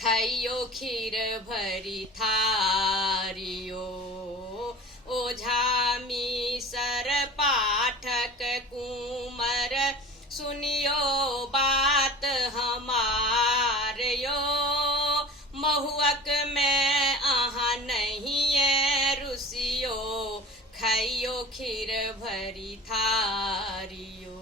खाइयो खीर भरी थारियो। ओझा मीसर पाठक कुंवर सुनियो बात हमारियो। महुअक में आहा नहीं है रुसियो, खाइयो खीर भरी थारियो।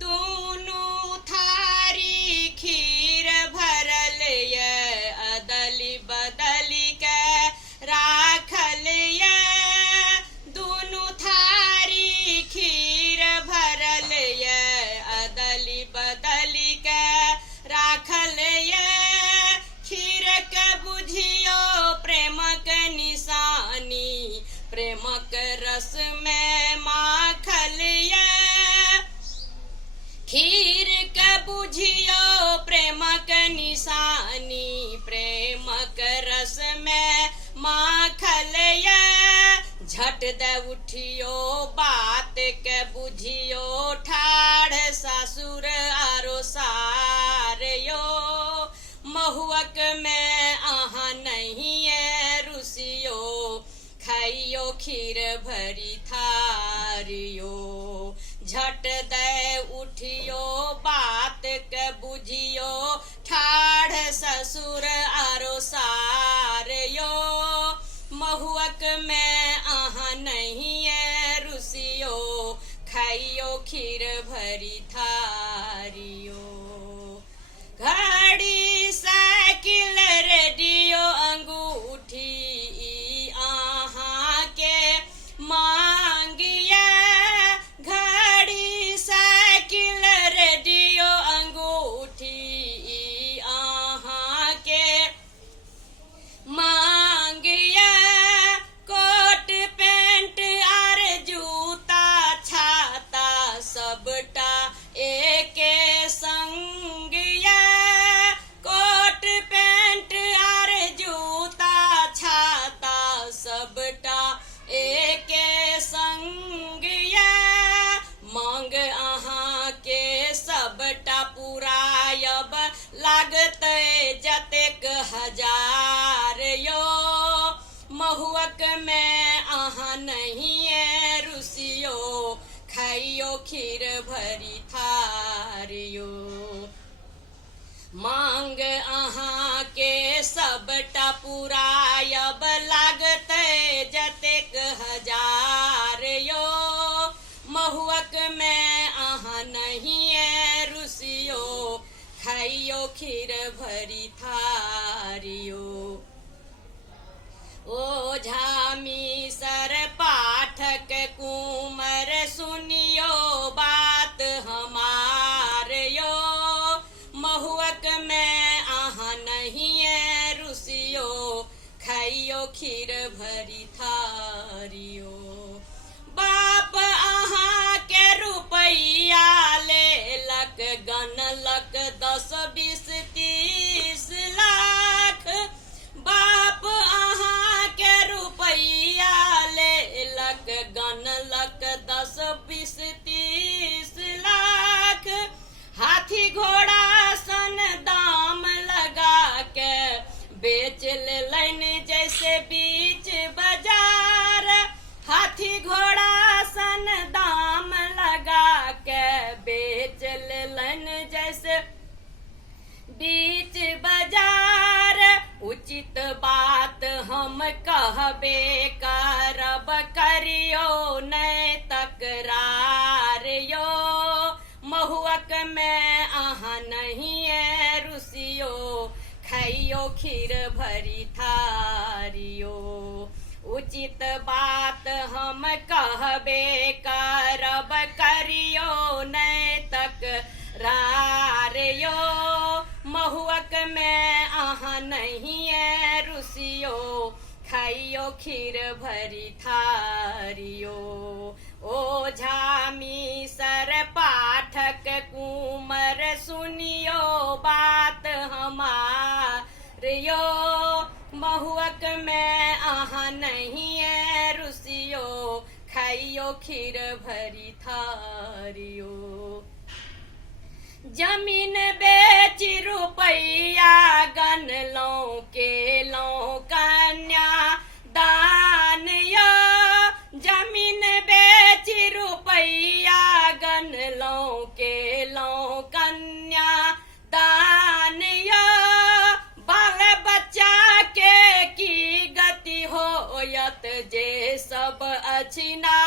दूनु थारी खीर भरल ये, अदली बदली के राखल ये। दूनु थारी खीर भरल ये, अदली बदली के राखल ये। खीर के बुझियो प्रेमक निशानी, प्रेमक रस में माखल ये। खीर के बुझियो प्रेमक निशानी, प्रेमक रस में माखल ये। झट दे उठियो बात के बुझियो, ठाढ़ ससुर आरो सारियो। महुअक में आहा नहीं है रुसियो, खाइयो खीर भरी थारियो। झट दे उठियो बात के बुझियो, ठाढ़ ससुर आरो सारियो। महुअक में आहा नहीं है रुसियो, खाइयो खीर भरी थारियो। घड़ी साइकिल रेडियो अंगूठी आहा के मांगिया। घड़ी साइकिल रेडियो अंगूठी आहा के मांगिया। कोट पैंट आर जूता छाता सबटा एके संगिया। कोट पैंट आर जूता छाता सबटा एके संगिया। मांग अहाँ के सबटा पुरायब, लागत जतेक हजार यो। महुअक में अहाँ नहीं है रुसियो, खाइयो खीर भरी थारियो। मांग अहाँ के सबटा पुरायब, लागत जतेक हजार यो। महुअक में आहा नहीं है रुसियो, खाइयो खीर भरी थारियो। ओझा मीसर पाठक कुंवर सुनियो बात हमारियो। महुअक में आहा नहीं है रुसियो, खाइयो खीर भरी थारियो। बाप अहाँ के रुपैया लेलक, गनलक 10 20 30 लाख। बाप अहाँ के रुपैया लेलक, गनलक 10 20 30 लाख। हाथी घोड़ा सन दाम लगा के बेच लेलन जैसे बीच बाजार। हाथी घोड़ा सन दाम लगा के बेच लेलन जैसे बीच बाजार। उचित बात हम कहबे करब, करियो नै तकरार यो। महुअक में आहा नहीं है रुसियो, खाइयो खीर भरी थारियो। उचित बात हम कहबे करब, करियो नै तकरार यो। महुअक में आहा नहीं है रुसियो, खाइयो खीर भरी थारियो। ओझा मीसर पाठक कुंवर सुनियो बात हमारियो। महुअक में आहा नहीं है रुसियो, खाइयो खीर भरी थारियो। जमीन बेच रुपया गन लो के लो कन्या दान यो। जमीन बेच रुपया गन लो के लो कन्या दान यो। बाल बच्चा के की गति होयत जे सब अछिना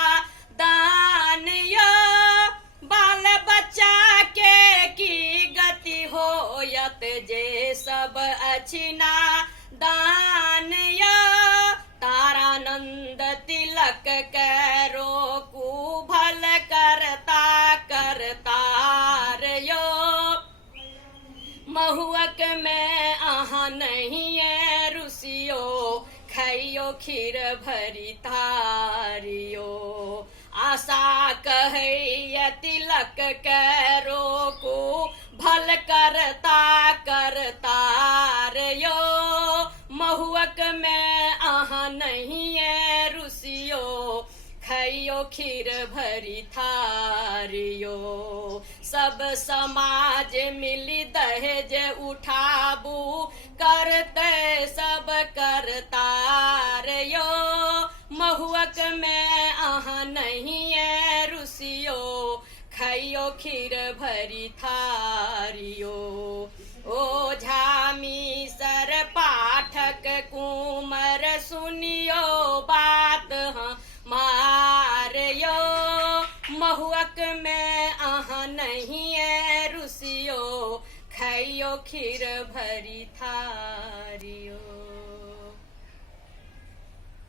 दान यो। बाल बच्चा के की गति होयत जे सब अछिना दान यो। तारानंद तिलक करो कुभल करता करतार यो। महुअक में आहा नहीं है रुसियो, खइयो खीर भरी थारियो। आशा कहे तिलक करो को भल करता करतार यो। महुअक में आहा नहीं है रुसियो, खइयो खीर भरी थारियो। सब समाज मिली दहेज उठाबू, करते सब करतार यो। महुअक में आहा नहीं है रुसियो, खइयो खीर भरी थारियो। ओझा मीसर पाठक कुंवर सुनियो बात हमारियो। महुअक में आहा नहीं है रुसियो, खइयो खीर भरी थारियो।